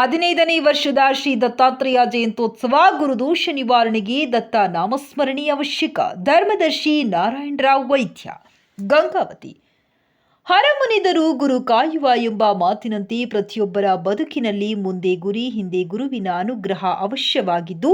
ಹದಿನೈದನೇ ವರ್ಷದ ಶ್ರೀ ದತ್ತಾತ್ರೇಯ ಜಯಂತ್ಯೋತ್ಸವ ಗುರುದೋಷ ನಿವಾರಣೆಗೆ ದತ್ತ ನಾಮಸ್ಮರಣೆ ಅವಶ್ಯಕ. ಧರ್ಮದರ್ಶಿ ನಾರಾಯಣರಾವ್ ವೈದ್ಯ. ಗಂಗಾವತಿ. ಹರಮುನಿದರು ಗುರು ಕಾಯುವ ಎಂಬ ಮಾತಿನಂತೆ ಪ್ರತಿಯೊಬ್ಬರ ಬದುಕಿನಲ್ಲಿ ಮುಂದೆ ಗುರಿ, ಹಿಂದೆ ಗುರುವಿನ ಅನುಗ್ರಹ ಅವಶ್ಯವಾಗಿದ್ದು,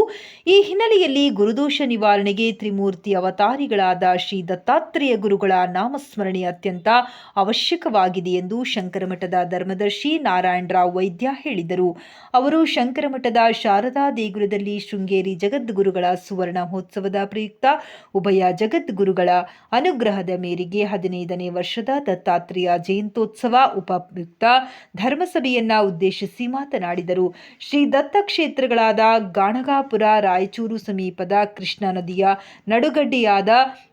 ಈ ಹಿನ್ನೆಲೆಯಲ್ಲಿ ಗುರುದೋಷ ನಿವಾರಣೆಗೆ ತ್ರಿಮೂರ್ತಿ ಅವತಾರಿಗಳಾದ ಶ್ರೀ ದತ್ತಾತ್ರೇಯ ಗುರುಗಳ ನಾಮಸ್ಮರಣೆ ಅತ್ಯಂತ ಅವಶ್ಯಕವಾಗಿದೆ ಎಂದು ಶಂಕರಮಠದ ಧರ್ಮದರ್ಶಿ ನಾರಾಯಣರಾವ್ ವೈದ್ಯ ಹೇಳಿದರು. ಅವರು ಶಂಕರಮಠದ ಶಾರದಾ ದೇಗುಲದಲ್ಲಿ ಶೃಂಗೇರಿ ಜಗದ್ಗುರುಗಳ ಸುವರ್ಣ ಮಹೋತ್ಸವದ ಪ್ರಯುಕ್ತ ಉಭಯ ಜಗದ್ಗುರುಗಳ ಅನುಗ್ರಹದ ಮೇರೆಗೆ ಹದಿನೈದನೇ ವರ್ಷದ ದತ್ತಾತ್ರೇಯ ಜಯಂತ್ಯೋತ್ಸವ ಉಪಯುಕ್ತ ಧರ್ಮಸಭೆಯನ್ನ ಉದ್ದೇಶಿಸಿ ಮಾತನಾಡಿದರು. ಶ್ರೀ ದತ್ತ ಕ್ಷೇತ್ರಗಳಾದ ಗಾಣಗಾಪುರ, ರಾಯಚೂರು ಸಮೀಪದ ಕೃಷ್ಣಾ ನದಿಯ ನಡುಗಡ್ಡೆಯಾದ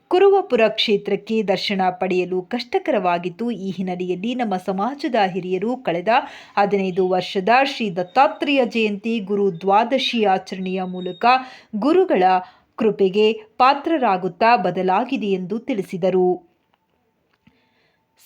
ಕುರುವಪುರ ಕ್ಷೇತ್ರಕ್ಕೆ ದರ್ಶನ ಪಡೆಯಲು ಕಷ್ಟಕರವಾಗಿತ್ತು. ಈ ಹಿನ್ನೆಲೆಯಲ್ಲಿ ನಮ್ಮ ಸಮಾಜದ ಹಿರಿಯರು ಕಳೆದ ಹದಿನೈದು ವರ್ಷದ ಶ್ರೀ ದತ್ತಾತ್ರೇಯ ಜಯಂತಿ ಗುರು ದ್ವಾದಶಿ ಆಚರಣೆಯ ಮೂಲಕ ಗುರುಗಳ ಕೃಪೆಗೆ ಪಾತ್ರರಾಗುತ್ತಾ ಬದಲಾಗಿದೆ ಎಂದು ತಿಳಿಸಿದರು.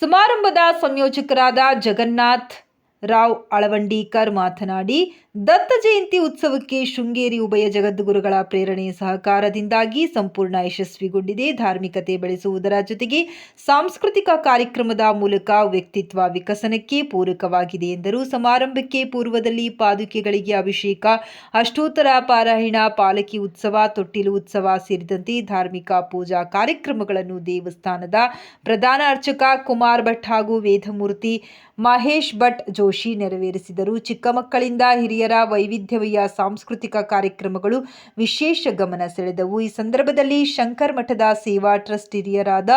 ಸಮಾರಂಭದ ಸಂಯೋಜಕರಾದ ಜಗನ್ನಾಥ್ ರಾವ್ ಅಳವಂಡೀಕರ್ ಮಾತನಾಡಿ ದತ್ತ ಜಯಂತಿ ಉತ್ಸವಕ್ಕೆ ಶೃಂಗೇರಿ ಉಭಯ ಜಗದ್ಗುರುಗಳ ಪ್ರೇರಣೆ ಸಹಕಾರದಿಂದಾಗಿ ಸಂಪೂರ್ಣ ಯಶಸ್ವಿಗೊಂಡಿದೆ. ಧಾರ್ಮಿಕತೆ ಬೆಳೆಸುವುದರ ಜೊತೆಗೆ ಸಾಂಸ್ಕೃತಿಕ ಕಾರ್ಯಕ್ರಮದ ಮೂಲಕ ವ್ಯಕ್ತಿತ್ವ ವಿಕಸನಕ್ಕೆ ಪೂರಕವಾಗಿದೆ ಎಂದರು. ಸಮಾರಂಭಕ್ಕೆ ಪೂರ್ವದಲ್ಲಿ ಪಾದುಕೆಗಳಿಗೆ ಅಭಿಷೇಕ, ಅಷ್ಟೋತ್ತರ ಪಾರಾಯಣ, ಪಾಲಕಿ ಉತ್ಸವ, ತೊಟ್ಟಿಲು ಉತ್ಸವ ಸೇರಿದಂತೆ ಧಾರ್ಮಿಕ ಪೂಜಾ ಕಾರ್ಯಕ್ರಮಗಳನ್ನು ದೇವಸ್ಥಾನದ ಪ್ರಧಾನ ಅರ್ಚಕ ಕುಮಾರ್ ಭಟ್ ಹಾಗೂ ವೇದಮೂರ್ತಿ ಮಹೇಶ್ ಭಟ್ ಜೋಶಿ ನೆರವೇರಿಸಿದರು. ಚಿಕ್ಕ ಮಕ್ಕಳಿಂದ ಹಿರಿಯರ ವೈವಿಧ್ಯಮಯ ಸಾಂಸ್ಕೃತಿಕ ಕಾರ್ಯಕ್ರಮಗಳು ವಿಶೇಷ ಗಮನ ಸೆಳೆದವು. ಈ ಸಂದರ್ಭದಲ್ಲಿ ಶಂಕರ್ ಮಠದ ಸೇವಾ ಟ್ರಸ್ಟ್ ಹಿರಿಯರಾದ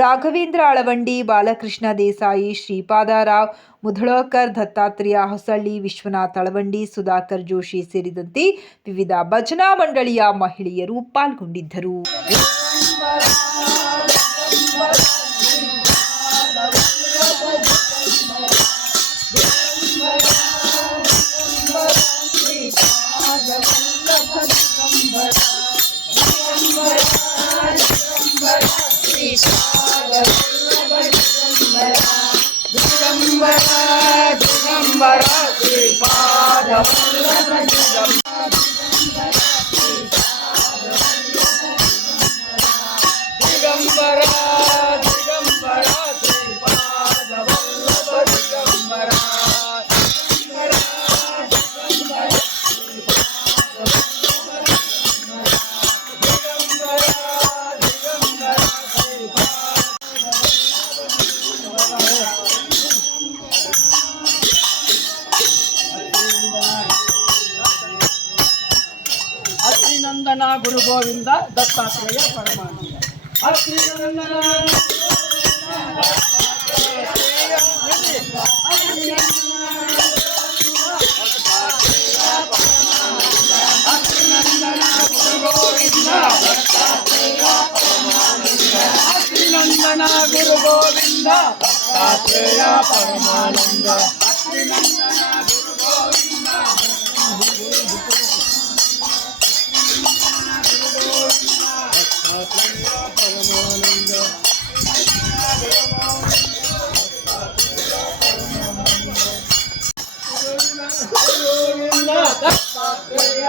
ರಾಘವೇಂದ್ರ ಅಳವಂಡಿ ಬಾಲಕೃಷ್ಣ ದೇಸಾಯಿ ಶ್ರೀಪಾದರಾವ್ ಮುಧಳೋಕರ್ ದತ್ತಾತ್ರೇಯ ಹೊಸಳ್ಳಿ, ವಿಶ್ವನಾಥ್ ಅಳವಂಡಿ ಸುಧಾಕರ್ ಜೋಶಿ ಸೇರಿದಂತೆ ವಿವಿಧ ಭಜನಾ ಮಂಡಳಿಯ ಮಹಿಳೆಯರು ಪಾಲ್ಗೊಂಡಿದ್ದರು. దిగంబర శ్రీ పాదవల్లభ దిగంబర ಅತ್ರಿನಂದನ ಗುರು ಗೋವಿಂದ ದತ್ತಾತ್ರೇಯ ಪರಮಾನಂದ ಅತ್ರಿನಂದನ ಅತ್ರಿನಂದನ ಗುರು ಗೋವಿಂದ ದತ್ತಾತ್ರೇಯ ಪರಮಾನಂದ ಅತ್ರಿನಂದನ ಗುರು ದತ್ತಾತ್ರೇಯ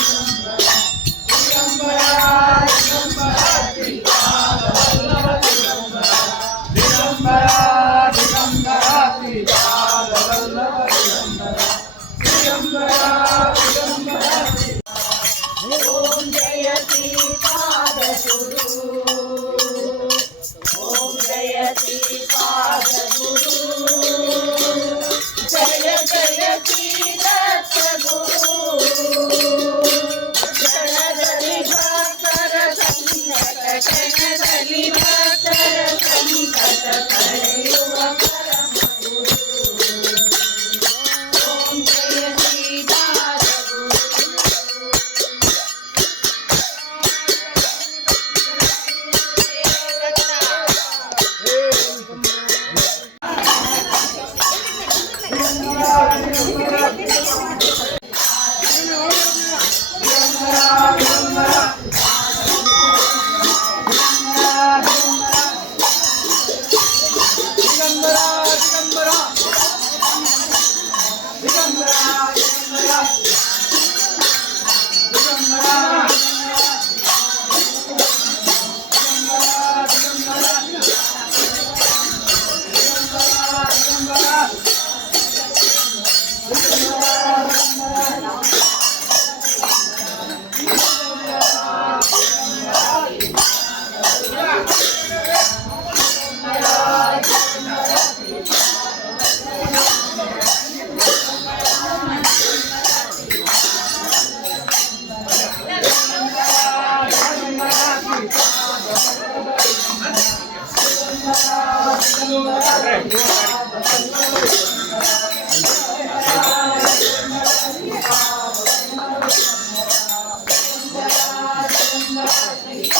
Thank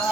you.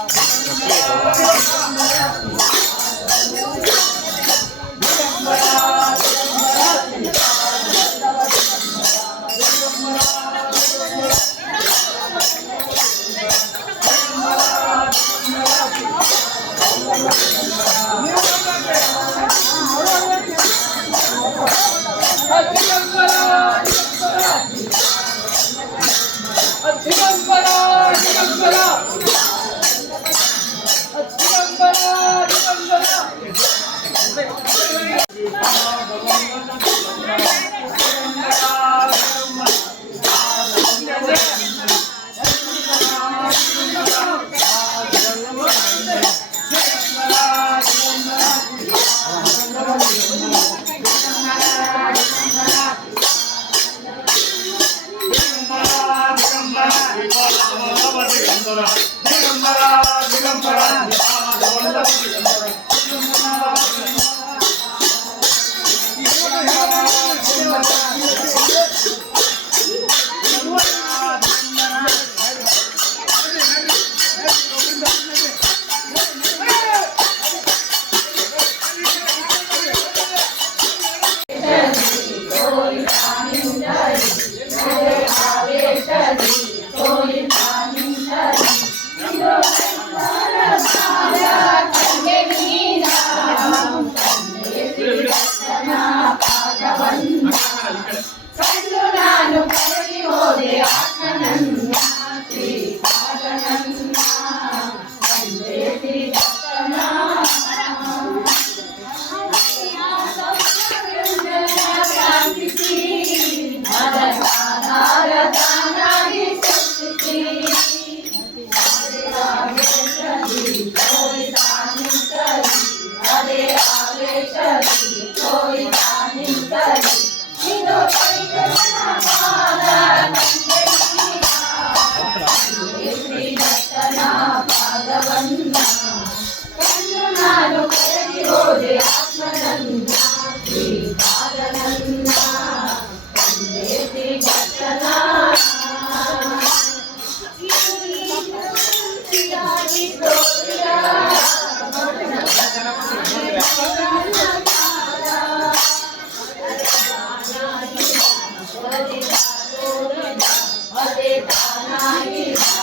蚂蚁。